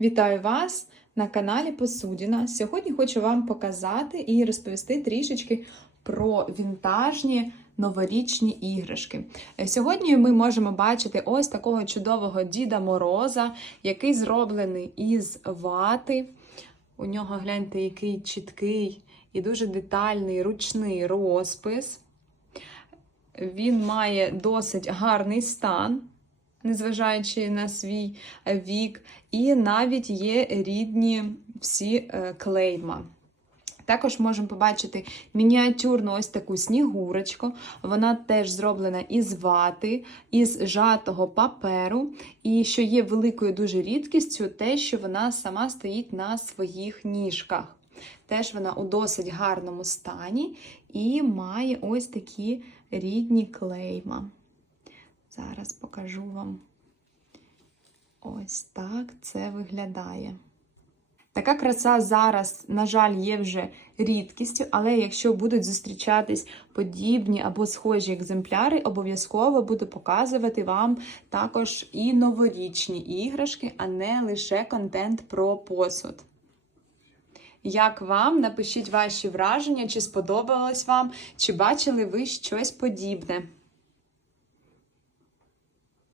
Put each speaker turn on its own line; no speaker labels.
Вітаю вас на каналі Посудіна. Сьогодні хочу вам показати і розповісти трішечки про вінтажні новорічні іграшки. Е, Сьогодні ми можемо бачити ось такого чудового Діда Мороза, який зроблений із вати. У нього гляньте, який чіткий і дуже детальний ручний розпис. Він має досить гарний стан, незважаючи на свій е, вік, і навіть є рідні всі е, клейма. Також можемо побачити мініатюрну ось таку снігурочку. Вона теж зроблена із вати, із жатого паперу. І що є великою дуже рідкістю, те, що вона сама стоїть на своїх ніжках. Теж вона у досить гарному стані і має ось такі рідні клейма. Зараз покажу вам. Ось так це виглядає. Така краса зараз, на жаль, є вже рідкістю, але якщо будуть зустрічатись подібні або схожі екземпляри, обов'язково буду показувати вам також і новорічні іграшки, а не лише контент про посуд. Як вам? Напишіть ваші враження, чи сподобалось вам, чи бачили ви щось подібне.